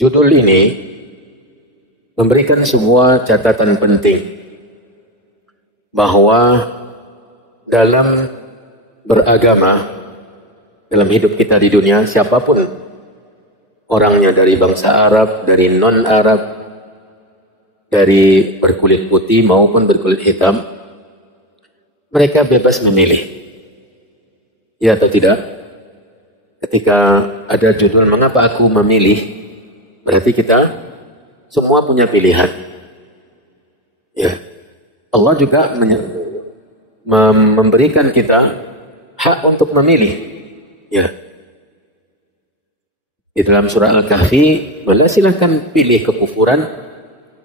Judul ini memberikan sebuah catatan penting bahwa dalam beragama, dalam hidup kita di dunia, siapapun orangnya, dari bangsa Arab, dari non-Arab, dari berkulit putih maupun berkulit hitam, mereka bebas memilih. Ya atau tidak? Ketika ada judul "Mengapa aku memilih?", berarti kita semua punya pilihan. Ya. Allah juga memberikan kita hak untuk memilih. Ya. Di dalam surah Al-Kahfi, malah silakan pilih kekufuran,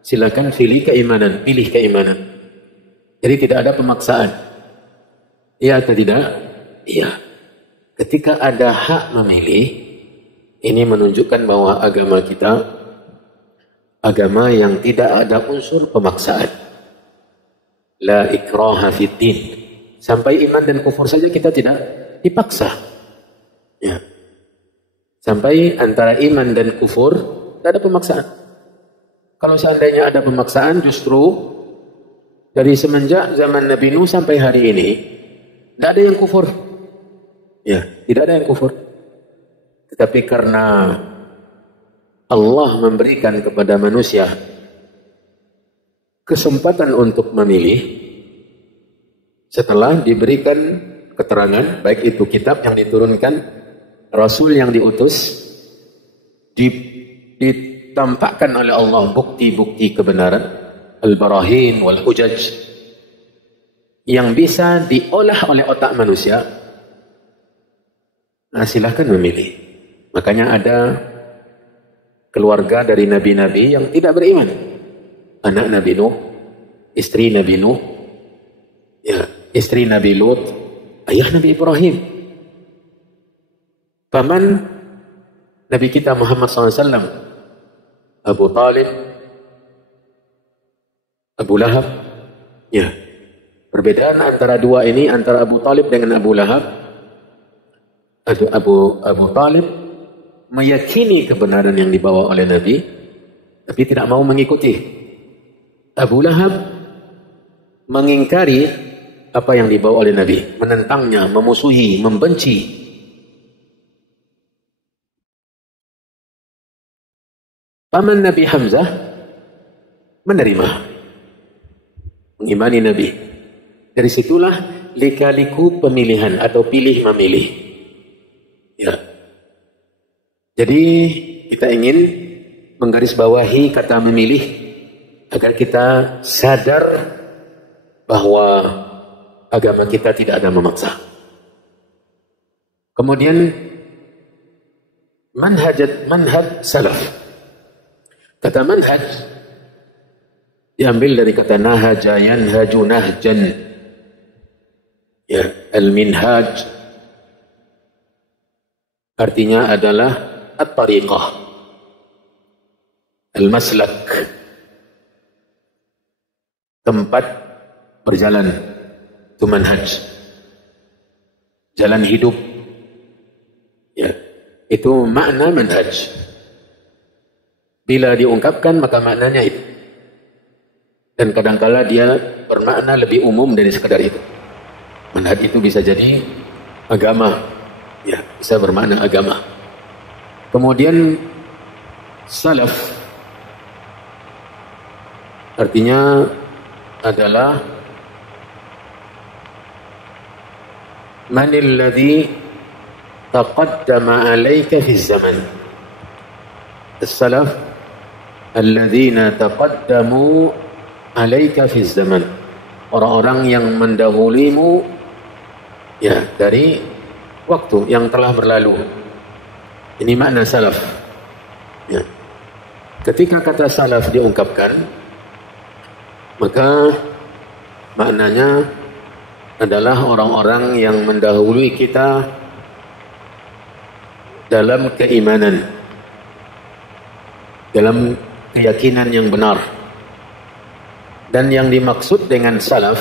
silakan pilih keimanan, pilih keimanan. Jadi tidak ada pemaksaan. Iya atau tidak? Iya. Ketika ada hak memilih, ini menunjukkan bahwa agama kita agama yang tidak ada unsur pemaksaan. La ikraha fiddin. Sampai iman dan kufur saja kita tidak dipaksa. Ya. Sampai antara iman dan kufur tidak ada pemaksaan. Kalau seandainya ada pemaksaan, justru dari semenjak zaman Nabi Nuh sampai hari ini tidak ada yang kufur. Ya, tidak ada yang kufur. Tetapi karena Allah memberikan kepada manusia kesempatan untuk memilih, setelah diberikan keterangan, baik itu kitab yang diturunkan, Rasul yang diutus, ditampakkan oleh Allah bukti-bukti kebenaran, al-barahin wal-hujaj, yang bisa diolah oleh otak manusia. Nah, silahkan memilih. Makanya ada keluarga dari nabi-nabi yang tidak beriman. Anak Nabi Nuh, istri Nabi Nuh, ya, istri Nabi Lut, ayah Nabi Ibrahim. Paman Nabi kita Muhammad SAW, Abu Talib, Abu Lahab. Ya, perbedaan antara dua ini, antara Abu Talib dengan Abu Lahab. Abu Talib meyakini kebenaran yang dibawa oleh Nabi, tapi tidak mau mengikuti. Abu Lahab mengingkari apa yang dibawa oleh Nabi, menentangnya, memusuhi, membenci. Paman Nabi Hamzah menerima, mengimani Nabi. Dari situlah lika-liku pemilihan atau pilih memilih. Ya. Jadi kita ingin menggarisbawahi kata memilih agar kita sadar bahwa agama kita tidak ada memaksa. Kemudian manhaj salaf. Kata manhaj diambil dari kata nahaja yanhaju nahjan. Ya, al-minhaj artinya adalah at-tariqah, al-maslak, tempat berjalan, itu manhaj, jalan hidup. Ya, itu makna manhaj. Bila diungkapkan maka maknanya itu. Dan kadangkala dia bermakna lebih umum dari sekadar itu. Manhaj itu bisa jadi agama. Ya, bisa bermakna agama. Kemudian salaf artinya adalah manil ladzi taqaddama 'alaika fi zaman. As-salaf alladzina taqaddamu 'alaika fi zaman. Orang-orang yang mendahulimu ya dari waktu yang telah berlalu. Ini makna salaf. Ya. Ketika kata salaf diungkapkan, maka maknanya adalah orang-orang yang mendahului kita dalam keimanan, dalam keyakinan yang benar. Dan yang dimaksud dengan salaf,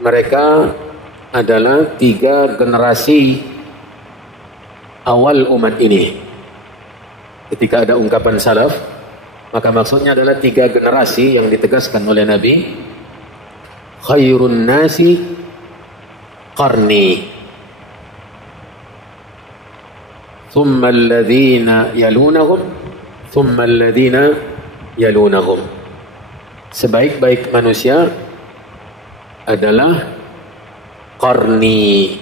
mereka adalah 3 generasi awal umat ini. Ketika ada ungkapan salaf, maka maksudnya adalah 3 generasi yang ditegaskan oleh Nabi. Khairun nasi qarni, thumma alladhina yalunahum, thumma alladhina yalunahum. Sebaik-baik manusia adalah qarni,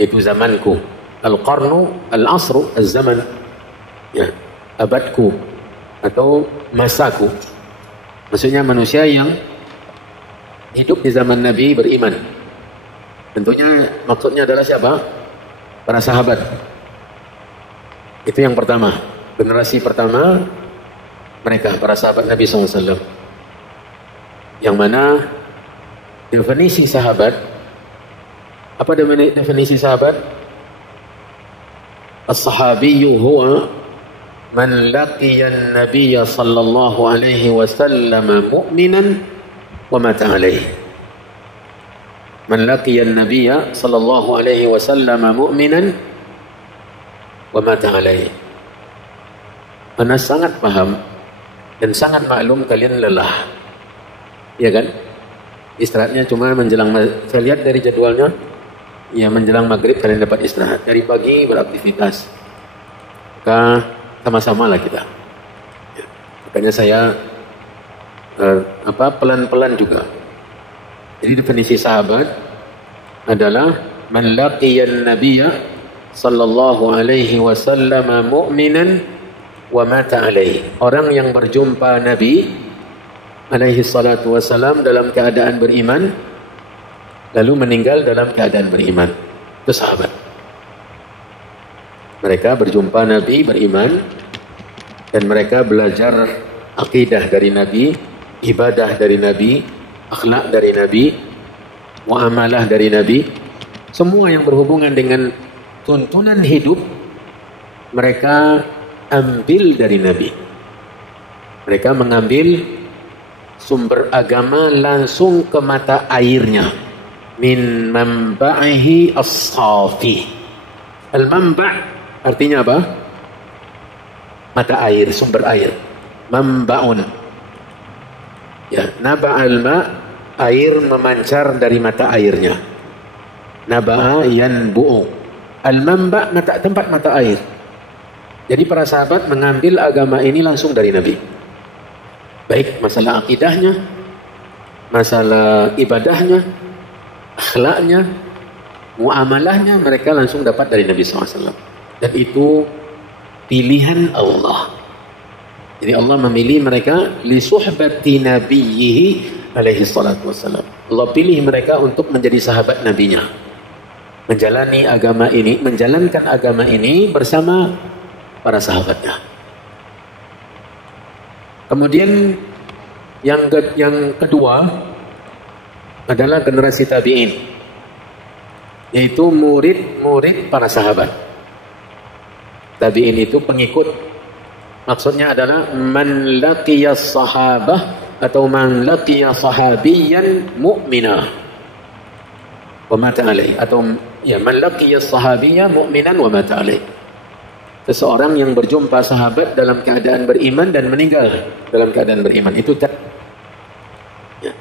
yaitu zamanku. Al-qarnu, al-asru, az-zaman, ya, abadku atau masaku. Maksudnya manusia yang hidup di zaman Nabi beriman. Tentunya maksudnya adalah siapa? Para sahabat. Itu yang pertama. Generasi pertama mereka, para sahabat Nabi SAW. Yang mana definisi sahabat, apa definisi sahabat? As-sahabiyyu huwa man laqiya an-nabiyya sallallahu alaihi wasallam mu'minan wa mata alaihi. Man laqiya an-nabiyya sallallahu alaihi wasallam mu'minan wa mata alaihi. Ana sangat paham dan sangat maklum kalian lelah, ya kan? Istirahatnya cuma menjelang, saya lihat dari jadwalnya, ya menjelang maghrib kalian dapat istirahat. Dari pagi beraktivitas, maka sama-sama lah kita. Ya. Makanya saya pelan-pelan juga. Jadi definisi sahabat adalah man laqiyan nabiyya sallallahu alaihi wasallam mu'minan wa mata alaihi. Orang yang berjumpa Nabi alaihi salatu wasalam dalam keadaan beriman, lalu meninggal dalam keadaan beriman. Itu sahabat. Mereka berjumpa Nabi beriman, dan mereka belajar akidah dari Nabi, ibadah dari Nabi, akhlak dari Nabi, muamalah dari Nabi. Semua yang berhubungan dengan tuntunan hidup mereka ambil dari Nabi. Mereka mengambil sumber agama langsung ke mata airnya. Min manba'ihi as-safi. Al-manba' artinya apa? Mata air, sumber air. Manba'un. Ya, naba'al ma', air memancar dari mata airnya. Naba'a yanbu'u. Al-manba' tempat mata air. Jadi para sahabat mengambil agama ini langsung dari Nabi. Baik masalah akidahnya, masalah ibadahnya, akhlaknya, muamalahnya, mereka langsung dapat dari Nabi SAW. Dan itu pilihan Allah. Jadi Allah memilih mereka li suhbati nabiyhi alaihi salatu wassalam. Allah pilih mereka untuk menjadi sahabat nabinya, menjalani agama ini, menjalankan agama ini bersama para sahabatnya. Kemudian yang kedua adalah generasi tabi'in, yaitu murid-murid para sahabat. Tabi'in itu pengikut, maksudnya adalah man laqiya sahabah atau man laqiya sahabiyan mu'minah wa mata alaih, atau ya man laqiya sahabiyya mu'minan wa mata alaih. Seseorang yang berjumpa sahabat dalam keadaan beriman dan meninggal dalam keadaan beriman. Itu ya.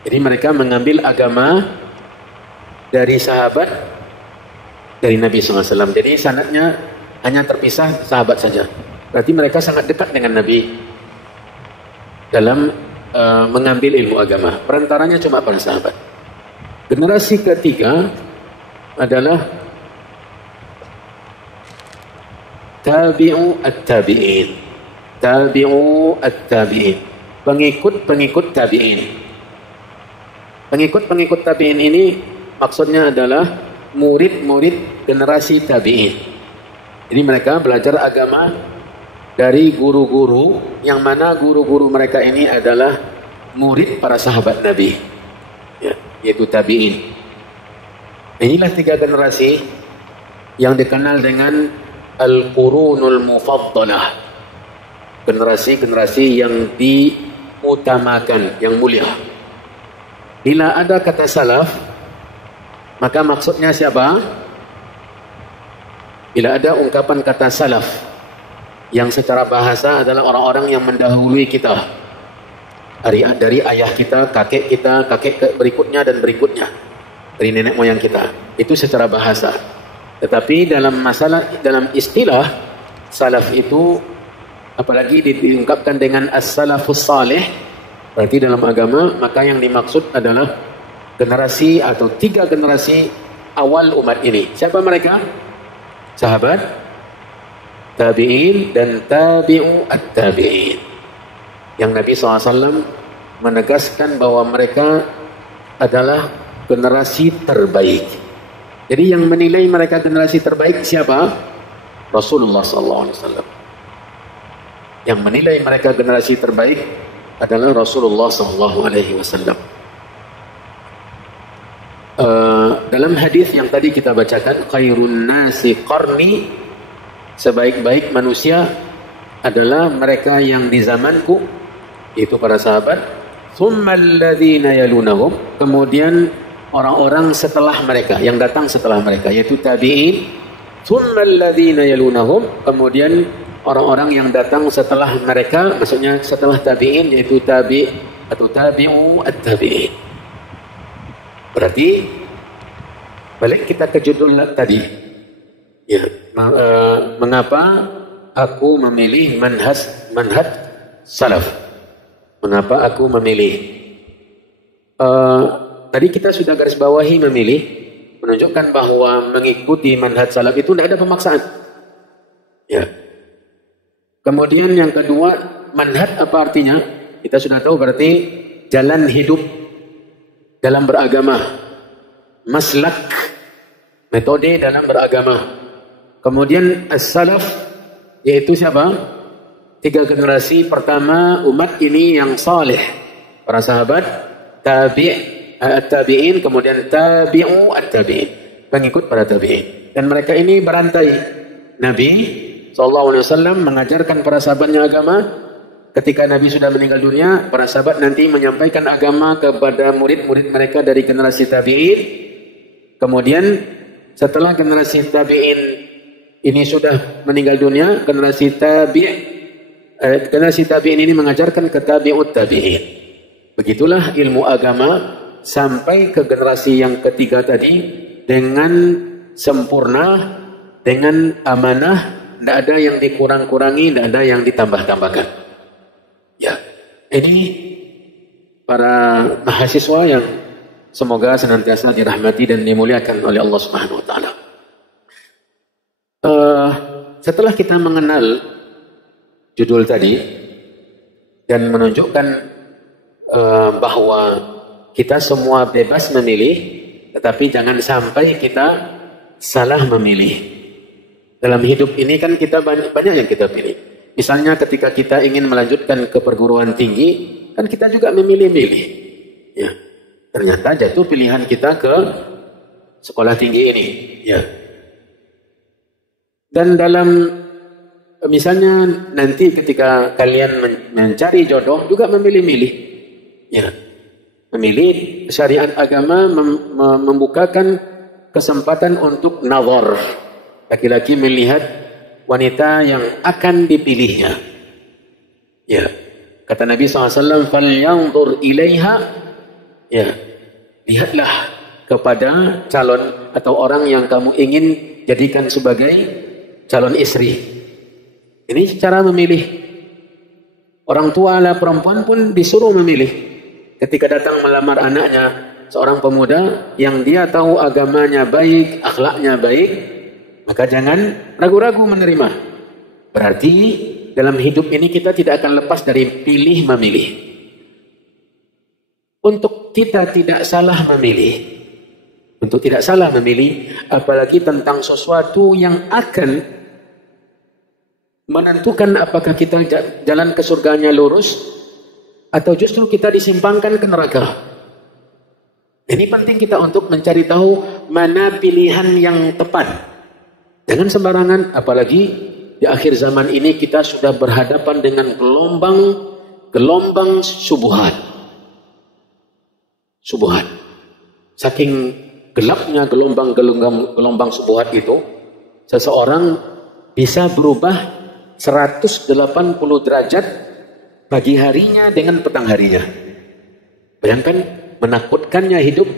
Jadi mereka mengambil agama dari sahabat, dari Nabi SAW. Jadi sanadnya hanya terpisah sahabat saja. Berarti mereka sangat dekat dengan Nabi dalam mengambil ilmu agama. Perantaranya cuma para sahabat. Generasi ketiga adalah tabi'u at-tabi'in. Tabi'u at-tabi'in. Pengikut-pengikut tabi'in. Pengikut-pengikut tabi'in ini maksudnya adalah murid-murid generasi tabi'in. Jadi mereka belajar agama dari guru-guru, yang mana guru-guru mereka ini adalah murid para sahabat Nabi, ya, yaitu tabi'in. Inilah 3 generasi yang dikenal dengan Al-Qurunul Mufaddalah, generasi-generasi yang diutamakan, yang mulia. Bila ada kata salaf, maka maksudnya siapa? Bila ada ungkapan kata salaf, Yang secara bahasa adalah orang-orang yang mendahului kita. Dari ayah kita, kakek kita, berikutnya dan berikutnya. Dari nenek moyang kita. Itu secara bahasa. Tetapi dalam istilah, salaf itu, apalagi diungkapkan dengan as-salafus salih, berarti dalam agama, maka yang dimaksud adalah generasi atau 3 generasi awal umat ini. Siapa mereka? Sahabat, tabi'in, dan tabi'u at-tabi'in. Yang Nabi SAW menegaskan bahwa mereka adalah generasi terbaik. Jadi yang menilai mereka generasi terbaik siapa? Rasulullah SAW. Yang menilai mereka generasi terbaik adalah Rasulullah SAW. Dalam hadis yang tadi kita bacakan, khairun nasi qarni, sebaik-baik manusia adalah mereka yang di zamanku, itu para sahabat. Tsummal ladzina yalunahum, kemudian orang-orang setelah mereka, yang datang setelah mereka, yaitu tabi'in. Tsummal ladzina yalunahum, kemudian orang-orang yang datang setelah mereka, maksudnya setelah tabi'in, yaitu atau tabi'u at-tabi'in. Berarti balik kita ke judul tadi. Ya, mengapa aku memilih manhaj salaf? Mengapa aku memilih? Tadi kita sudah garis bawahi memilih, menunjukkan bahwa mengikuti manhaj salaf itu tidak ada pemaksaan. Ya. Kemudian yang kedua, manhaj apa artinya? Kita sudah tahu berarti jalan hidup dalam beragama, maslak, metode dalam beragama. Kemudian as-salaf, yaitu siapa? 3 generasi pertama umat ini yang saleh, para sahabat, tabi'in, kemudian tabi'u at-tabi'in, pengikut para tabi'in. Dan mereka ini berantai. Nabi SAW mengajarkan para sahabatnya agama. Ketika Nabi sudah meninggal dunia, para sahabat nanti menyampaikan agama kepada murid-murid mereka dari generasi tabi'in. Kemudian setelah generasi tabi'in ini sudah meninggal dunia, generasi tabi'in ini mengajarkan ke tabi'ut tabi'in. Begitulah ilmu agama sampai ke generasi yang ketiga tadi dengan sempurna, dengan amanah, tidak ada yang dikurang-kurangi, tidak ada yang ditambah-tambahkan. Ya, ini para mahasiswa yang semoga senantiasa dirahmati dan dimuliakan oleh Allah Subhanahu wa taala. Setelah kita mengenal judul tadi dan menunjukkan bahwa kita semua bebas memilih, tetapi jangan sampai kita salah memilih. Dalam hidup ini kan kita banyak yang kita pilih. Misalnya ketika kita ingin melanjutkan ke perguruan tinggi, kan kita juga memilih-milih. Ya. Ternyata jatuh pilihan kita ke sekolah tinggi ini. Ya. Dan dalam, misalnya nanti ketika kalian mencari jodoh, juga memilih-milih. Ya. Memilih syariat agama membukakan kesempatan untuk nazar. Laki-laki melihat wanita yang akan dipilihnya. Ya. Kata Nabi SAW, "Falyanzur ilaiha." Ya. Lihatlah kepada calon atau orang yang kamu ingin jadikan sebagai calon istri. Ini cara memilih. Orang tua lah perempuan pun disuruh memilih. Ketika datang melamar anaknya, seorang pemuda yang dia tahu agamanya baik, akhlaknya baik, maka jangan ragu-ragu menerima. Berarti dalam hidup ini kita tidak akan lepas dari pilih memilih. Untuk kita tidak salah memilih, apalagi tentang sesuatu yang akan menentukan apakah kita jalan ke surganya lurus atau justru kita disimpangkan ke neraka. Ini penting kita untuk mencari tahu mana pilihan yang tepat. Jangan sembarangan, apalagi di akhir zaman ini kita sudah berhadapan dengan gelombang subuhat. Saking gelapnya gelombang subuhat itu, seseorang bisa berubah 180 derajat pagi harinya dengan petang harinya. Bayangkan menakutkannya hidup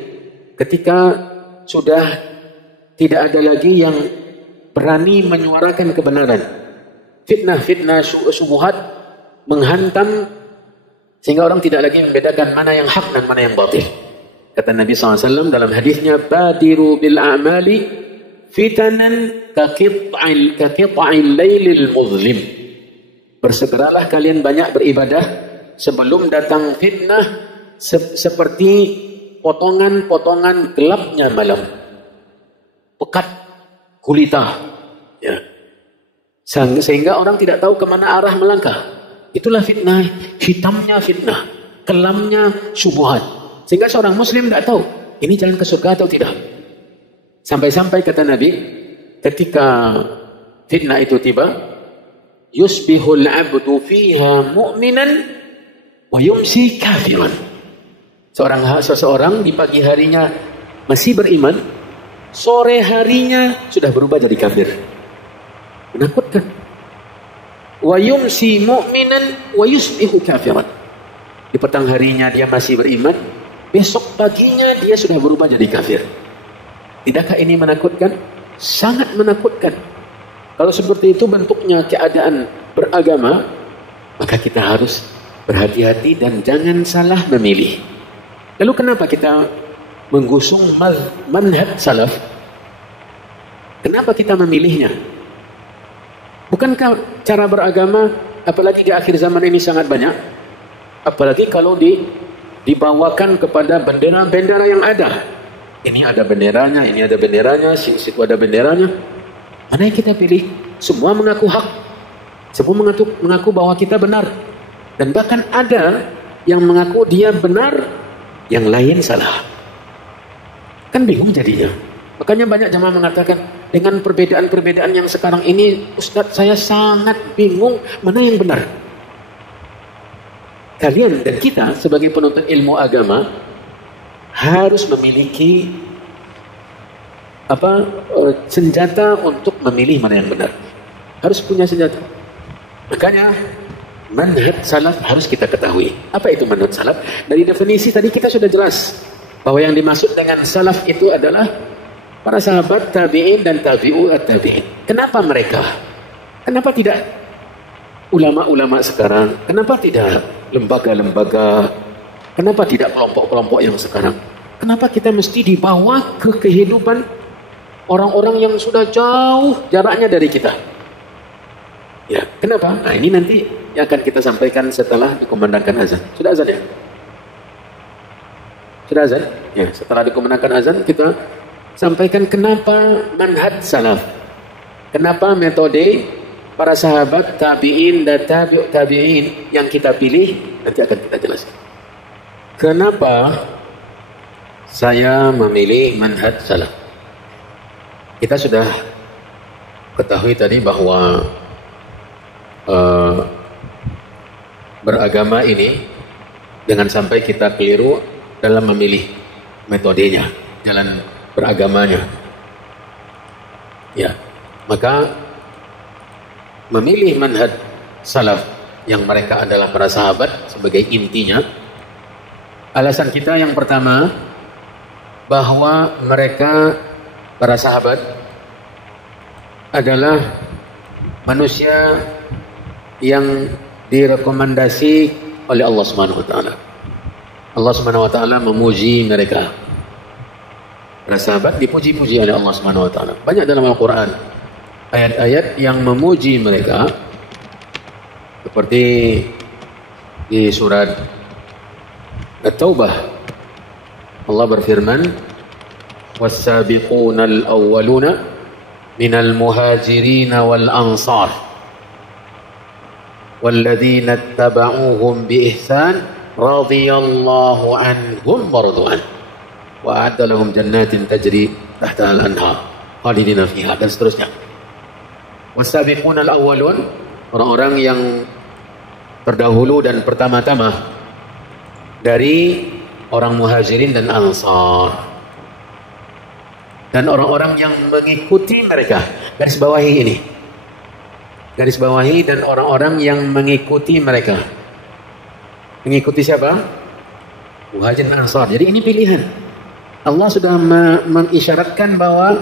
ketika sudah tidak ada lagi yang berani menyuarakan kebenaran. Fitnah-fitnah syubhat menghantam sehingga orang tidak lagi membedakan mana yang hak dan mana yang batil. Kata Nabi SAW dalam hadisnya, badiru bil a'mali fitanan kaqit'il lailil muzlim. Bersegeralah kalian banyak beribadah sebelum datang fitnah seperti potongan-potongan gelapnya malam. Pekat, gulita. Ya. Sehingga orang tidak tahu kemana arah melangkah. Itulah fitnah, hitamnya fitnah, kelamnya syubhat. Sehingga seorang muslim tidak tahu ini jalan ke surga atau tidak. Sampai-sampai kata Nabi, ketika fitnah itu tiba, yusbihul abdu fiha mu'minan wa yumsi kafiran. Seseorang di pagi harinya masih beriman, sore harinya sudah berubah jadi kafir. Menakutkan. Wa yumsi mu'minan wa yusbihu kafiran. Di petang harinya dia masih beriman, besok paginya dia sudah berubah jadi kafir. Tidakkah ini menakutkan? Sangat menakutkan. Kalau seperti itu bentuknya keadaan beragama, maka kita harus berhati-hati dan jangan salah memilih. Lalu kenapa kita menggusung manhaj salaf? Kenapa kita memilihnya? Bukankah cara beragama, apalagi di akhir zaman ini sangat banyak, apalagi kalau dibawakan kepada bendera-bendera yang ada. Ini ada benderanya, ini ada benderanya, situ ada benderanya. Mana yang kita pilih? Semua mengaku hak. Semua mengaku bahwa kita benar. Dan bahkan ada yang mengaku dia benar, yang lain salah. Kan bingung jadinya. Makanya banyak jamaah mengatakan, dengan perbedaan-perbedaan yang sekarang ini, Ustadz, saya sangat bingung mana yang benar. Kalian dan kita sebagai penuntut ilmu agama harus memiliki senjata untuk memilih mana yang benar. Harus punya senjata. Makanya manhaj salaf harus kita ketahui. Apa itu manhaj salaf? Dari definisi tadi kita sudah jelas bahwa yang dimaksud dengan salaf itu adalah para sahabat, tabi'in dan tabi'ut tabi'in. Kenapa mereka? Kenapa tidak ulama-ulama sekarang? Kenapa tidak lembaga-lembaga? Kenapa tidak kelompok-kelompok yang sekarang? Kenapa kita mesti dibawa ke kehidupan orang-orang yang sudah jauh jaraknya dari kita? Ya, kenapa? Nah, ini nanti yang akan kita sampaikan setelah dikumandangkan azan. Sudah azan ya? Sudah azan? Ya, setelah dikumandangkan azan kita sampaikan kenapa manhaj salaf. Kenapa metode para sahabat, tabi'in dan tabi'ut tabi'in yang kita pilih, nanti akan kita jelaskan. Kenapa saya memilih manhaj salaf? Kita sudah ketahui tadi bahwa beragama ini jangan sampai kita keliru dalam memilih metodenya, jalan beragamanya. Ya, maka memilih manhaj salaf yang mereka adalah para sahabat sebagai intinya. Alasan kita yang pertama, bahwa mereka para sahabat adalah manusia yang direkomendasi oleh Allah Subhanahu wa taala. Allah Subhanahu wa taala memuji mereka. Para sahabat dipuji-puji oleh Allah Subhanahu wa taala. Banyak dalam Al-Qur'an ayat-ayat yang memuji mereka, seperti di surat At-Taubah Allah berfirman, was-sabiqunal awwaluna minal muhajirin wal ansar walladzina ittaba'uuhum bi ihsan radhiyallahu anhum wa radu'an wa a'adda lahum jannatin tajri tahtaha al-anhar khalidina fiha, dan seterusnya. Was-sabiqunal awwalun, orang-orang yang terdahulu dan pertama-tama dari orang muhajirin dan ansar, dan orang-orang yang mengikuti mereka. Garis bawahi ini, garis bawahi, dan orang-orang yang mengikuti mereka. Mengikuti siapa? Muhajirin dan Ansar. Jadi ini pilihan. Allah sudah mengisyaratkan bahwa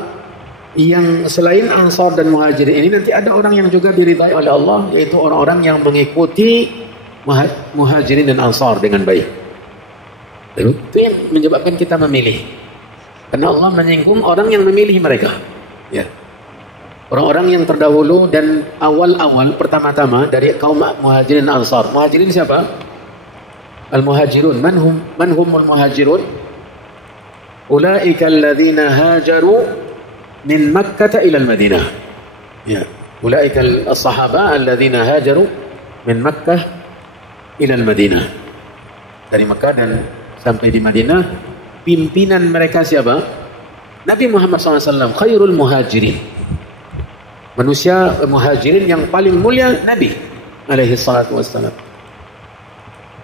yang selain Ansar dan Muhajirin ini nanti ada orang yang juga diridai oleh Allah, yaitu orang-orang yang mengikuti Muhajirin dan Ansar dengan baik. Lalu itu yang menyebabkan kita memilih. Karena Allah menyinggung orang yang memilih mereka. Ya. Orang-orang yang terdahulu dan awal-awal pertama-tama dari kaum Muhajirin dan Ansar. Muhajirin siapa? Al-Muhajirun. Man humul Muhajirun? Ulaika alladhina hajaru min Makkah ila al-Madinah. Ya. Ulaika as-sahaba alladhina hajaru min Makkah ila al-Madinah. Dari Makkah dan sampai di Madinah, pimpinan mereka siapa? Nabi Muhammad SAW, khairul muhajirin. Manusia muhajirin yang paling mulia Nabi alaihi salatu wassalam.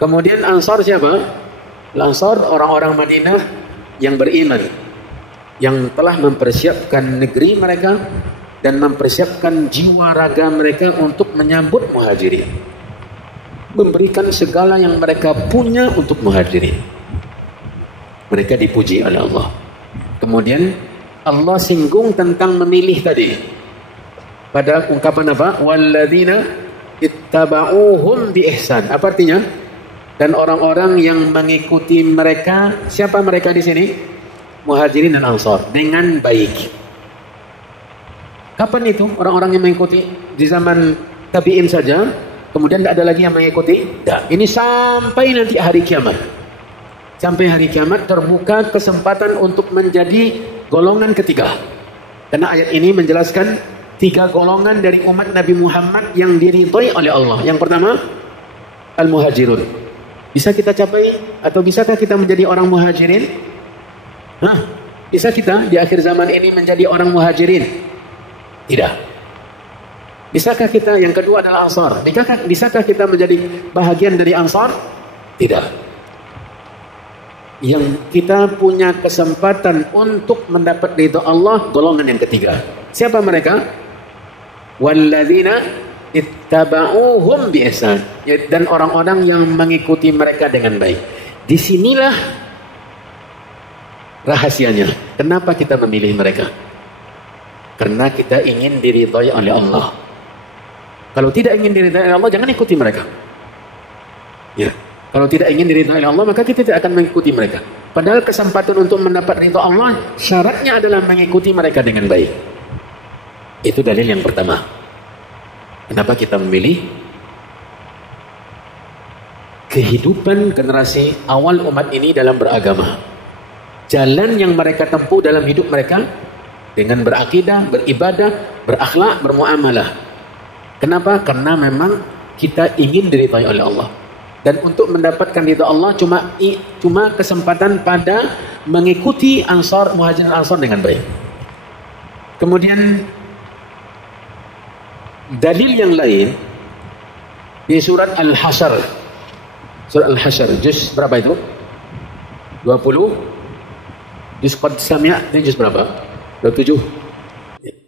Kemudian Ansar siapa? Ansar orang-orang Madinah yang beriman, yang telah mempersiapkan negeri mereka dan mempersiapkan jiwa raga mereka untuk menyambut muhajirin, memberikan segala yang mereka punya untuk muhajirin. Mereka dipuji oleh Allah. Kemudian Allah singgung tentang memilih tadi pada ungkapan apa? Walladzina ittaba'uhum bi ihsan. Apa artinya? Dan orang-orang yang mengikuti mereka, siapa mereka di sini? Muhajirin dan Ansar, dengan baik. Kapan itu orang-orang yang mengikuti? Di zaman tabi'in saja, kemudian tidak ada lagi yang mengikuti? Tidak. Ini sampai nanti hari kiamat. Sampai hari kiamat terbuka kesempatan untuk menjadi golongan ketiga. Karena ayat ini menjelaskan 3 golongan dari umat Nabi Muhammad yang diridhai oleh Allah. Yang pertama, Al-Muhajirun. Bisa kita capai atau bisakah kita menjadi orang muhajirin? Bisa kita di akhir zaman ini menjadi orang muhajirin? Tidak. Bisakah kita, yang kedua adalah Ansar. Bisakah kita menjadi bahagian dari Ansar? Tidak. Yang kita punya kesempatan untuk mendapat ridha Allah, golongan yang ketiga. Siapa mereka? Walladzina ittaba'uhum bi ihsan. Dan orang-orang yang mengikuti mereka dengan baik. Disinilah rahasianya. Kenapa kita memilih mereka? Karena kita ingin diridhai oleh Allah. Kalau tidak ingin diridhai oleh Allah, jangan ikuti mereka. Ya. Kalau tidak ingin diridhai oleh Allah, maka kita tidak akan mengikuti mereka. Padahal kesempatan untuk mendapat ridha Allah, syaratnya adalah mengikuti mereka dengan baik. Itu dalil yang pertama. Kenapa kita memilih? Kehidupan generasi awal umat ini dalam beragama. Jalan yang mereka tempuh dalam hidup mereka dengan berakidah, beribadah, berakhlak, bermuamalah. Kenapa? Karena memang kita ingin diridhai oleh Allah. Dan untuk mendapatkan ridha Allah cuma kesempatan pada mengikuti Ansar, Muhajirin Ansar dengan baik. Kemudian dalil yang lain di surat Al-Hasyr. Surat Al-Hasyr, juz berapa itu? 20. Juz Qad Sami'a, ini juz berapa? 27.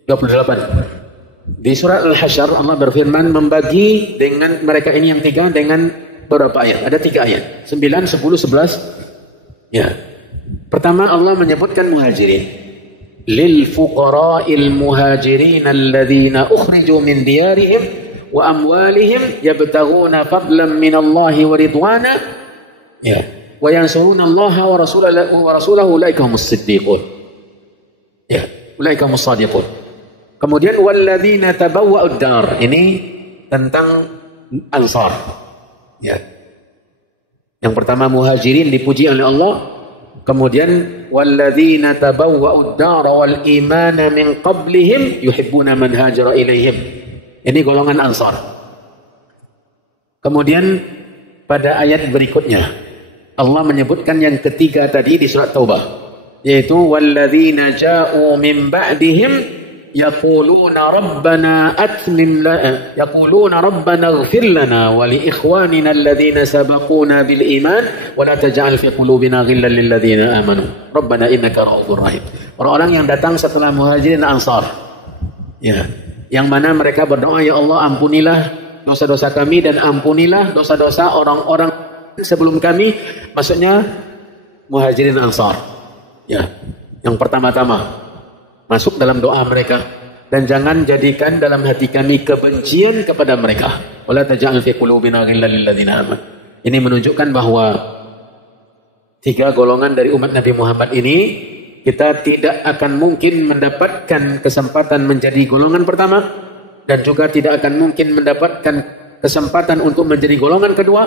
28. Di surat Al-Hasyr Allah berfirman membagi dengan mereka ini yang 3 dengan beberapa ayat. Ada 3 ayat. 9, 10, 11. Ya. Pertama Allah menyebutkan muhajirin. Lil fuqara'il muhajirin alladhina ukhriju min diyarihim wa amwalihim yabtaghuna fadlan min Allah wa ridwana ya wa yansuruna Allah wa rasulahu ulaika humus siddiqun ya ulaika humus shadiqun. Kemudian walladzina tabawwa'ud dar, ini tentang Ansar ya. Yang pertama muhajirin dipuji oleh Allah. Kemudian walladzina tabawwa'ud dar wal imana min qablihim yuhibbuna man hajara ilaihim. Ini golongan Ansar. Kemudian pada ayat berikutnya Allah menyebutkan yang ketiga tadi di surat Taubah, yaitu walladzina ja'u min ba'dihim yaquluna rabbana atmim lana yaquluna rabbana ighfir lana wa li ikhwanina alladhina sabaquna bil iman wa la taj'al fi qulubina ghillan lil ladzina amanu rabbana innaka ra'ufur rahim. Orang-orang yang datang setelah Muhajirin dan Ansar ya, Yang mana mereka berdoa, ya Allah ampunilah dosa-dosa kami dan ampunilah dosa-dosa orang-orang sebelum kami. Maksudnya Muhajirin Ansar. Ya, yang pertama-tama masuk dalam doa mereka. Dan jangan jadikan dalam hati kami kebencian kepada mereka. Wala taj'al fi qulubina ghillan lil ladzina amanu. Ini menunjukkan bahwa 3 golongan dari umat Nabi Muhammad ini, kita tidak akan mungkin mendapatkan kesempatan menjadi golongan pertama, dan juga tidak akan mungkin mendapatkan kesempatan untuk menjadi golongan kedua,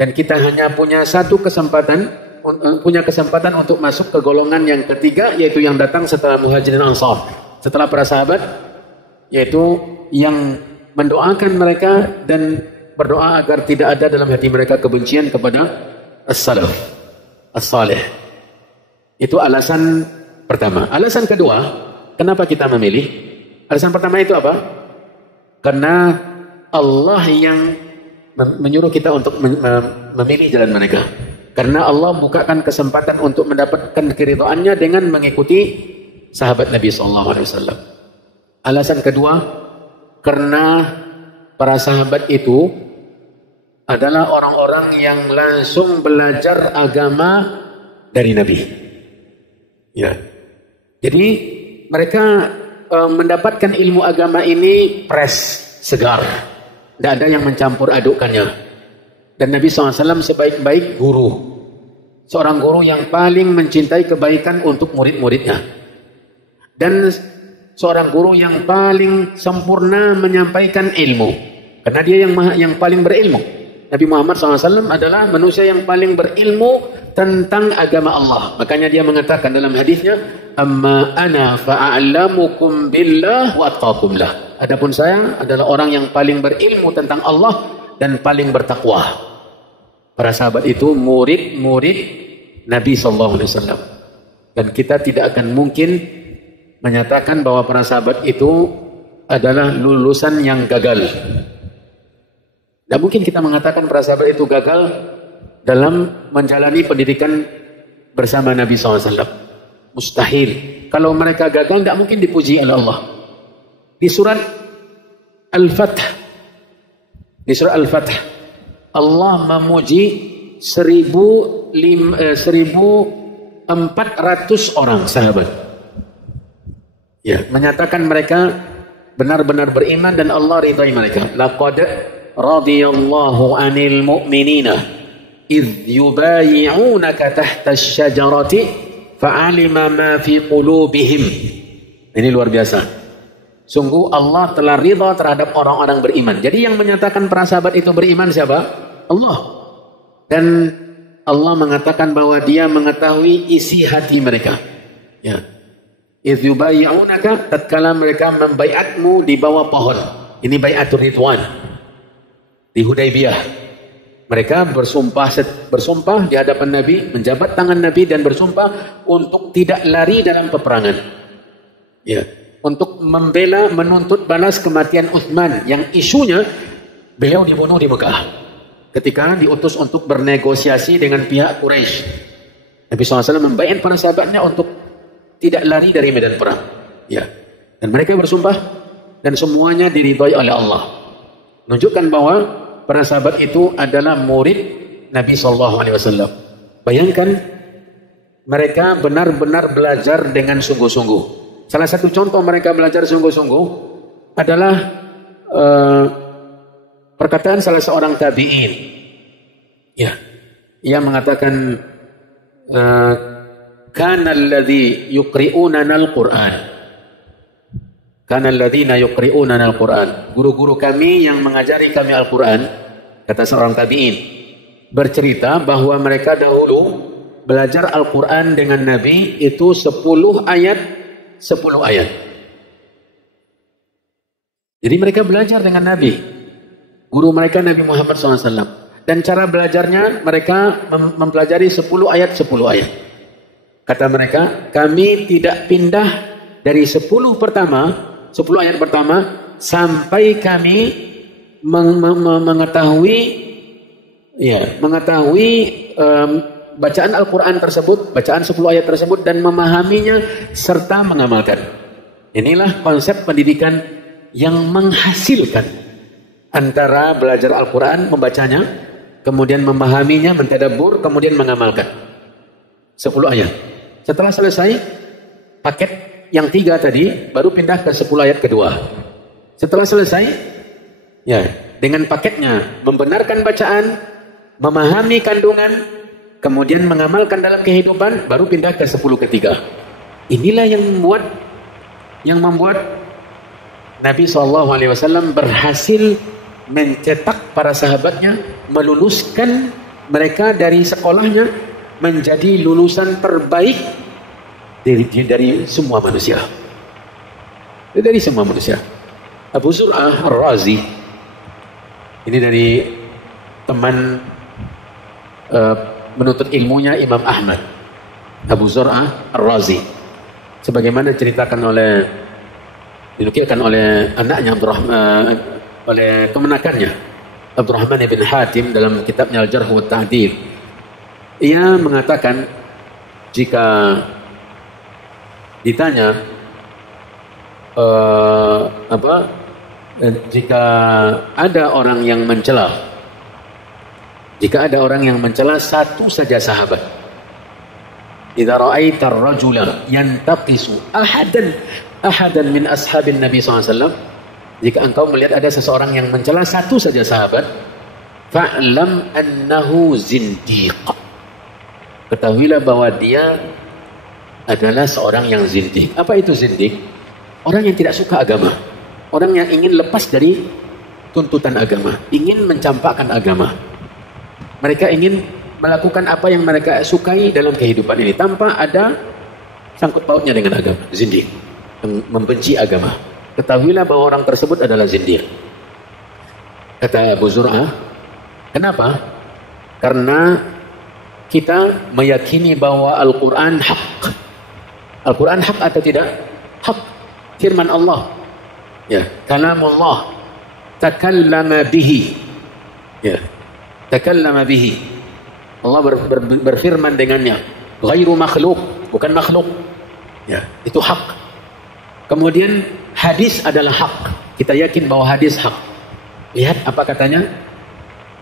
dan kita hanya punya satu kesempatan, untuk masuk ke golongan yang ketiga, yaitu yang datang setelah Muhajirin Ansar, setelah para sahabat, yaitu yang mendoakan mereka dan berdoa agar tidak ada dalam hati mereka kebencian kepada as-salaf as-salih. Itu alasan pertama. Alasan kedua, kenapa kita memilih? Alasan pertama itu apa? Karena Allah yang menyuruh kita untuk memilih jalan mereka. Karena Allah bukakan kesempatan untuk mendapatkan keridhaannya dengan mengikuti sahabat Nabi SAW. Alasan kedua, karena para sahabat itu adalah orang-orang yang langsung belajar agama dari Nabi. Ya, jadi mereka mendapatkan ilmu agama ini fresh, segar, tidak ada yang mencampur adukkannya. Dan Nabi SAW sebaik-baik guru, seorang guru yang paling mencintai kebaikan untuk murid-muridnya, dan seorang guru yang paling sempurna menyampaikan ilmu, karena dia yang paling berilmu. Nabi Muhammad SAW adalah manusia yang paling berilmu tentang agama Allah. Makanya dia mengatakan dalam hadisnya, amma ana fa'alamukum billah wa attaqum lah. Adapun saya adalah orang yang paling berilmu tentang Allah dan paling bertakwa. Para sahabat itu murid-murid Nabi SAW. Dan kita tidak akan mungkin menyatakan bahwa para sahabat itu adalah lulusan yang gagal. Tidak mungkin kita mengatakan para sahabat itu gagal dalam menjalani pendidikan bersama Nabi SAW. Mustahil. Kalau mereka gagal, tidak mungkin dipuji oleh Allah. Di surat Al-Fath, Allah memuji 1.400 orang sahabat. Ya, menyatakan mereka benar-benar beriman dan Allah ridai mereka. Laqad radiyallahu 'anil mu'minina idh yubayi'unaka tahta asy-syajarati fa'alima ma fi qulubihim. Ini luar biasa. Sungguh Allah telah ridha terhadap orang-orang beriman. Jadi yang menyatakan para sahabat itu beriman siapa? Allah. Dan Allah mengatakan bahwa Dia mengetahui isi hati mereka. Ya. Idh yubayi'unaka, tatkala mereka membaiatmu di bawah pohon. Ini baiatur ridwan di Hudaybiyah. Mereka bersumpah di hadapan Nabi, menjabat tangan Nabi dan bersumpah untuk tidak lari dalam peperangan. Ya, untuk membela, menuntut balas kematian Uthman yang isunya beliau dibunuh di Mekah ketika diutus untuk bernegosiasi dengan pihak Quraisy. Nabi SAW membaiat para sahabatnya untuk tidak lari dari medan perang. Ya, dan mereka bersumpah dan semuanya diridhai oleh Allah. Menunjukkan bahwa para sahabat itu adalah murid Nabi SAW. Bayangkan, mereka benar-benar belajar dengan sungguh-sungguh. Salah satu contoh mereka belajar sungguh-sungguh adalah perkataan salah seorang tabi'in. Ya, ia mengatakan, kana alladhi yuqri'unana al-Qur'an. Kana alladziina yuqri'unana al-Qur'an. Guru-guru kami yang mengajari kami Al-Qur'an, kata seorang tabi'in, bercerita bahwa mereka dahulu belajar Al-Qur'an dengan Nabi itu 10 ayat. Jadi mereka belajar dengan Nabi. Guru mereka Nabi Muhammad SAW. Dan cara belajarnya mereka mempelajari 10 ayat. Kata mereka, kami tidak pindah dari 10 ayat pertama sampai kami mengetahui bacaan Al-Quran tersebut, bacaan 10 ayat tersebut dan memahaminya serta mengamalkan. Inilah konsep pendidikan yang menghasilkan antara belajar Al-Quran, membacanya, kemudian memahaminya, mentadabbur, kemudian mengamalkan. 10 ayat. Setelah selesai paket yang 3 tadi, baru pindah ke 10 ayat kedua. Setelah selesai, ya, dengan paketnya membenarkan bacaan, memahami kandungan, kemudian mengamalkan dalam kehidupan, baru pindah ke 10 ketiga. Inilah yang membuat Nabi SAW berhasil mencetak para sahabatnya, meluluskan mereka dari sekolahnya menjadi lulusan terbaik dari semua manusia. Dari semua manusia. Abu Zur'ah Ar-Razi, ini dari teman menuntut ilmunya Imam Ahmad. Abu Zur'ah Ar-Razi, sebagaimana dinukilkan oleh anaknya oleh kemenakannya Abdurrahman ibn Hatim dalam kitabnya Al-Jarh wa Ta'dil. Ia mengatakan, jika ditanya jika ada orang yang mencela, satu saja sahabat, idza ra'aita ar-rajula yantaqisu ahadan min ashabin Nabi SAW, jika engkau melihat ada seseorang yang mencela satu saja sahabat, fa'lam annahu zindiq, ketahuilah bahwa dia adalah seorang yang zindiq. Apa itu zindiq? Orang yang tidak suka agama, orang yang ingin lepas dari tuntutan agama, ingin mencampakkan agama. Mereka ingin melakukan apa yang mereka sukai dalam kehidupan ini tanpa ada sangkut pautnya dengan agama. Zindiq, membenci agama. Ketahuilah bahwa orang tersebut adalah zindiq. Kata Abu Zur'ah, kenapa? Karena kita meyakini bahwa Al-Quran hak. Al-Quran hak atau tidak? Hak. Firman Allah. Ya, kalamullah. Takallama bihi. Ya, takallama bihi. Allah berfirman dengannya. Ghairu makhluk, bukan makhluk. Ya, itu hak. Kemudian hadis adalah hak. Kita yakin bahwa hadis hak. Lihat apa katanya?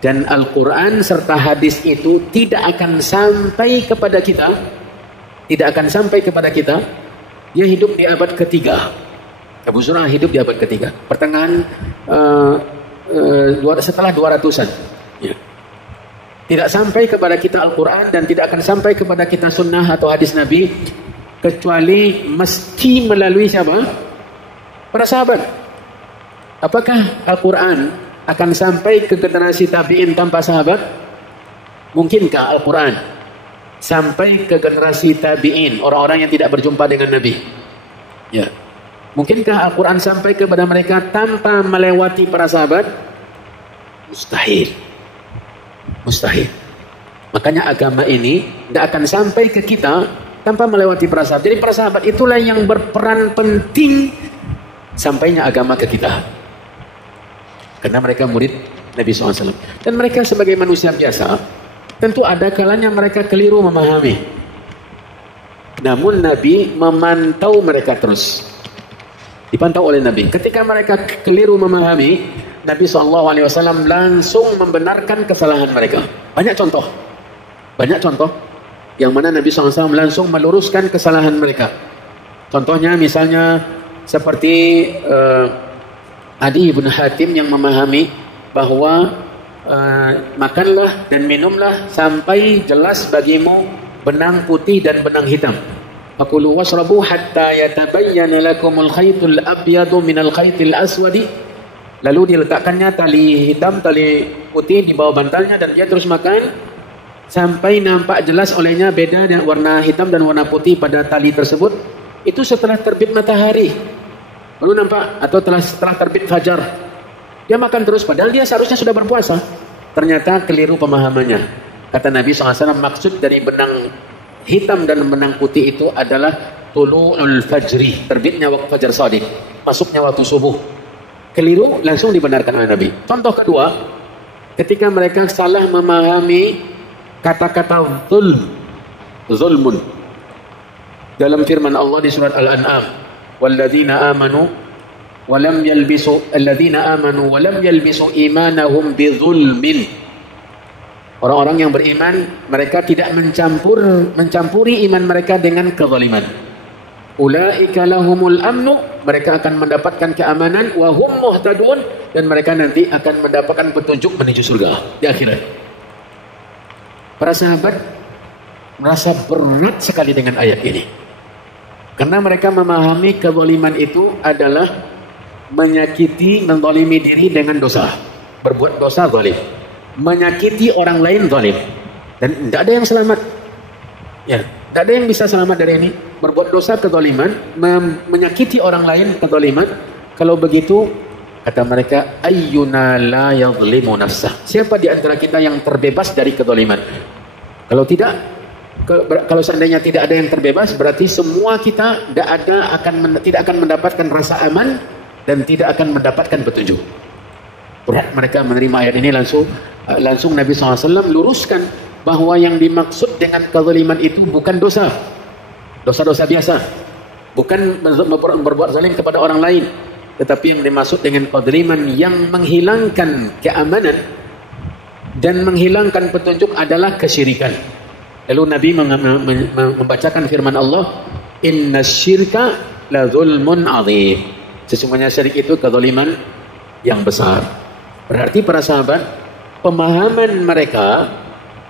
Dan Al-Quran serta hadis itu tidak akan sampai kepada kita. Tidak akan sampai kepada kita. Dia hidup di abad ketiga. Abu Zur'ah hidup di abad ketiga. Pertengahan setelah 200-an. Ya. Tidak sampai kepada kita Al-Quran dan tidak akan sampai kepada kita sunnah atau hadis Nabi, kecuali mesti melalui siapa? Para sahabat. Apakah Al-Quran akan sampai ke generasi tabi'in tanpa sahabat? Mungkinkah Al-Quran sampai ke generasi tabi'in, orang-orang yang tidak berjumpa dengan Nabi? Ya. Mungkinkah Al-Quran sampai kepada mereka tanpa melewati para sahabat? Mustahil. Mustahil. Makanya agama ini tidak akan sampai ke kita tanpa melewati para sahabat. Jadi para sahabat itulah yang berperan penting sampainya agama ke kita. Karena mereka murid Nabi SAW. Dan mereka sebagai manusia biasa, tentu ada kalanya mereka keliru memahami. Namun Nabi memantau mereka terus. Dipantau oleh Nabi. Ketika mereka keliru memahami, Nabi SAW langsung membenarkan kesalahan mereka. Banyak contoh. Banyak contoh yang mana Nabi SAW langsung meluruskan kesalahan mereka. Contohnya misalnya seperti Adi bin Hatim yang memahami bahwa makanlah dan minumlah sampai jelas bagimu benang putih dan benang hitam. Fakulu wasrabu hatta yatabayyana lakumul khaytul abyadu minal khaytil aswadi. Lalu diletakkannya tali hitam, tali putih di bawah bantalnya dan dia terus makan sampai nampak jelas olehnya beda warna hitam dan warna putih pada tali tersebut. Itu setelah terbit matahari. Baru nampak, atau setelah terbit fajar. Dia makan terus padahal dia seharusnya sudah berpuasa. Ternyata keliru pemahamannya. Kata Nabi SAW, maksud dari benang hitam dan benang putih itu adalah tulu'ul fajri, terbitnya waktu fajar shadiq, masuknya waktu subuh. Keliru, langsung dibenarkan oleh Nabi. Contoh kedua, ketika mereka salah memahami kata-kata zulmun dalam firman Allah di surat Al-An'am, walladzina amanu walam yalbisu alladzina amanu walam yalbisu imanahum bidzulmin. Orang-orang yang beriman, mereka tidak mencampuri iman mereka dengan kezaliman. Ulaika lahumul amnu, mereka akan mendapatkan keamanan, wa hum muhtadun, dan mereka nanti akan mendapatkan petunjuk menuju surga di akhirat. Para sahabat merasa berat sekali dengan ayat ini. Karena mereka memahami kezaliman itu adalah menyakiti, menzalimi diri dengan dosa. Berbuat dosa zalim. Menyakiti orang lain zalim. Dan tidak ada yang selamat. Ya, tidak ada yang bisa selamat dari ini. Berbuat dosa kezaliman, menyakiti orang lain kezaliman. Kalau begitu, kata mereka, ayyuna la yadhlimu nafsah. Siapa di antara kita yang terbebas dari kezaliman? Kalau tidak, kalau seandainya tidak ada yang terbebas, berarti semua kita tidak akan mendapatkan rasa aman dan tidak akan mendapatkan petunjuk. Berat mereka menerima ayat ini, langsung Nabi SAW luruskan bahwa yang dimaksud dengan kezaliman itu bukan dosa-dosa biasa, bukan berbuat zalim kepada orang lain, tetapi yang dimaksud dengan kezaliman yang menghilangkan keamanan dan menghilangkan petunjuk adalah kesyirikan. Lalu Nabi membacakan firman Allah, inna syirka la zulmun azim. Sesungguhnya syirik itu kezaliman yang besar. Berarti para sahabat, pemahaman mereka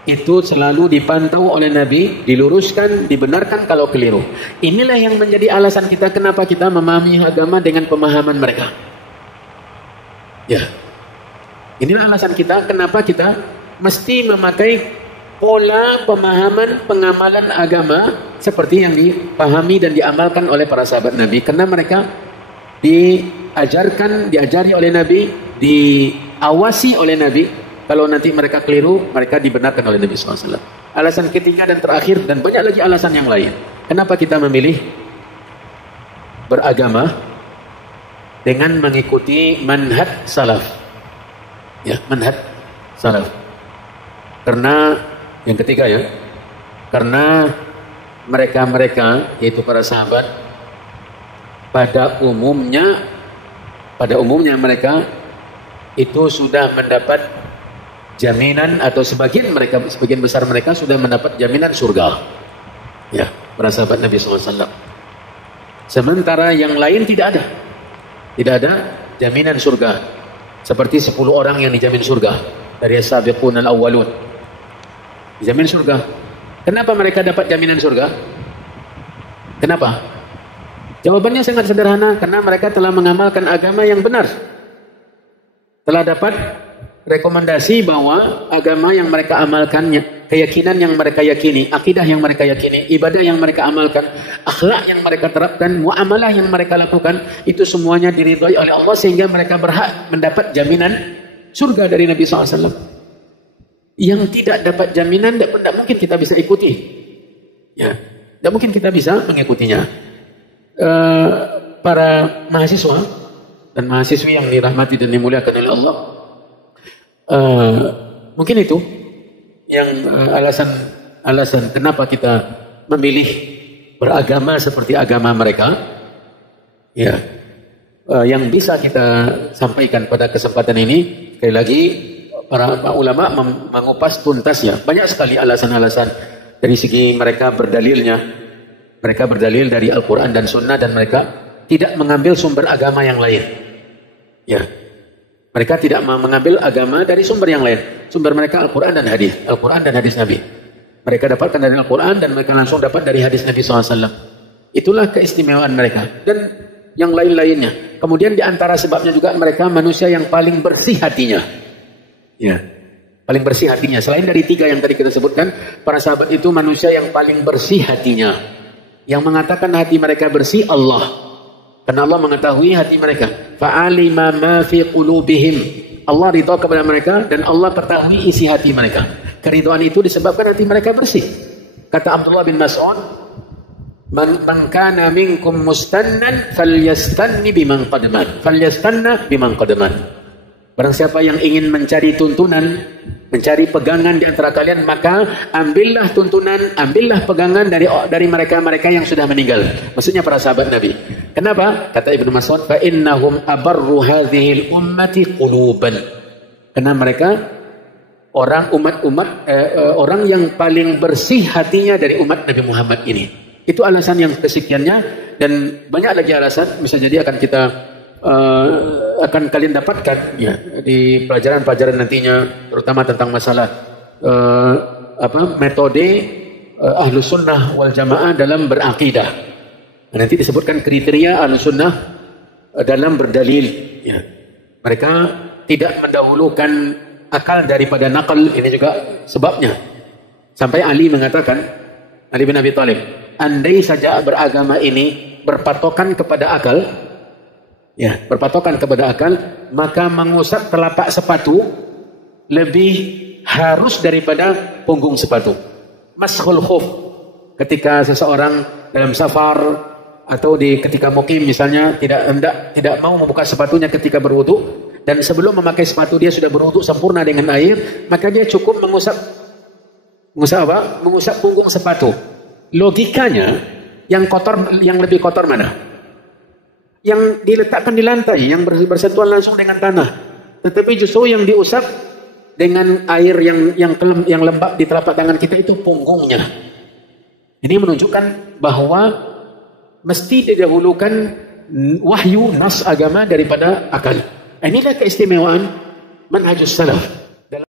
itu selalu dipantau oleh Nabi, diluruskan, dibenarkan kalau keliru. Inilah yang menjadi alasan kita kenapa kita memahami agama dengan pemahaman mereka. Ya, inilah alasan kita kenapa kita mesti memakai pola pemahaman pengamalan agama seperti yang dipahami dan diamalkan oleh para sahabat Nabi. Karena mereka diajari oleh Nabi, diawasi oleh Nabi. Kalau nanti mereka keliru, mereka dibenarkan oleh Nabi SAW. Alasan ketiga dan terakhir, dan banyak lagi alasan yang lain, kenapa kita memilih beragama dengan mengikuti manhaj salaf. Ya, manhaj salaf. Karena yang ketiga ya, karena mereka yaitu para sahabat pada umumnya mereka itu sudah mendapat jaminan, atau sebagian besar mereka sudah mendapat jaminan surga. Ya, para sahabat Nabi SAW. Sementara yang lain tidak ada jaminan surga. Seperti 10 orang yang dijamin surga dari as-sabiqun al-awwalun. Dijamin surga. Kenapa mereka dapat jaminan surga? Kenapa? Jawabannya sangat sederhana, karena mereka telah mengamalkan agama yang benar. Telah dapat rekomendasi bahwa agama yang mereka amalkan, keyakinan yang mereka yakini, akidah yang mereka yakini, ibadah yang mereka amalkan, akhlak yang mereka terapkan, muamalah yang mereka lakukan, itu semuanya diridhai oleh Allah sehingga mereka berhak mendapat jaminan surga dari Nabi SAW. Yang tidak dapat jaminan tidak mungkin kita bisa ikuti. Ya, tidak mungkin kita bisa mengikutinya. Para mahasiswa dan mahasiswi yang dirahmati dan dimuliakan oleh Allah, mungkin itu yang alasan kenapa kita memilih beragama seperti agama mereka. Ya, yang bisa kita sampaikan pada kesempatan ini, sekali lagi para ulama mengupas tuntasnya. Banyak sekali alasan-alasan dari segi mereka berdalilnya. Mereka berdalil dari Al-Quran dan Sunnah, dan mereka tidak mengambil sumber agama yang lain. Ya, mereka tidak mengambil agama dari sumber yang lain. Sumber mereka Al-Quran dan hadis. Al-Quran dan hadis Nabi. Mereka dapatkan dari Al-Quran dan mereka langsung dapat dari hadis Nabi SAW. Itulah keistimewaan mereka. Dan yang lain-lainnya. Kemudian di antara sebabnya juga mereka manusia yang paling bersih hatinya. Ya, paling bersih hatinya. Selain dari 3 yang tadi kita sebutkan, para sahabat itu manusia yang paling bersih hatinya. Yang mengatakan hati mereka bersih Allah. Karena Allah mengetahui hati mereka. Fa'alima ma fi qulubihim. Allah ridha kepada mereka dan Allah ketahui isi hati mereka. Keridhaan itu disebabkan hati mereka bersih. Kata Abdullah bin Mas'ud, Man kana minkum mustannan falyastanni biman qadaman. Falyastanna biman qadaman. Barang siapa yang ingin mencari tuntunan, mencari pegangan di antara kalian, maka ambillah tuntunan, ambillah pegangan dari mereka-mereka yang sudah meninggal. Maksudnya para sahabat Nabi. Kenapa? Kata Ibnu Mas'ud, fa innahum abarru hadhil ummati quluban. Karena mereka orang yang paling bersih hatinya dari umat Nabi Muhammad ini. Itu alasan yang kesekiannya, dan banyak lagi alasan bisa jadi akan kita akan kalian dapatkan ya di pelajaran-pelajaran nantinya, terutama tentang masalah metode Ahlus Sunnah wal Jamaah dalam berakidah. Nanti disebutkan kriteria Ahlus Sunnah dalam berdalil. Ya. Mereka tidak mendahulukan akal daripada nakal, ini juga sebabnya. Sampai Ali mengatakan, Ali bin Abi Thalib, andai saja beragama ini berpatokan kepada akal, ya, berpatokan kepada akal, maka mengusap telapak sepatu lebih harus daripada punggung sepatu. Mashul khuf, ketika seseorang dalam safar atau ketika mukim misalnya tidak mau membuka sepatunya ketika berwudu, dan sebelum memakai sepatu dia sudah berwudu sempurna dengan air, maka dia cukup mengusap apa? Mengusap punggung sepatu. Logikanya yang lebih kotor mana? Yang diletakkan di lantai, yang bersentuhan langsung dengan tanah. Tetapi justru yang diusap dengan air yang lembab di telapak tangan kita itu punggungnya. Ini menunjukkan bahwa mesti didahulukan wahyu nas agama daripada akal. Inilah keistimewaan manhajus salaf.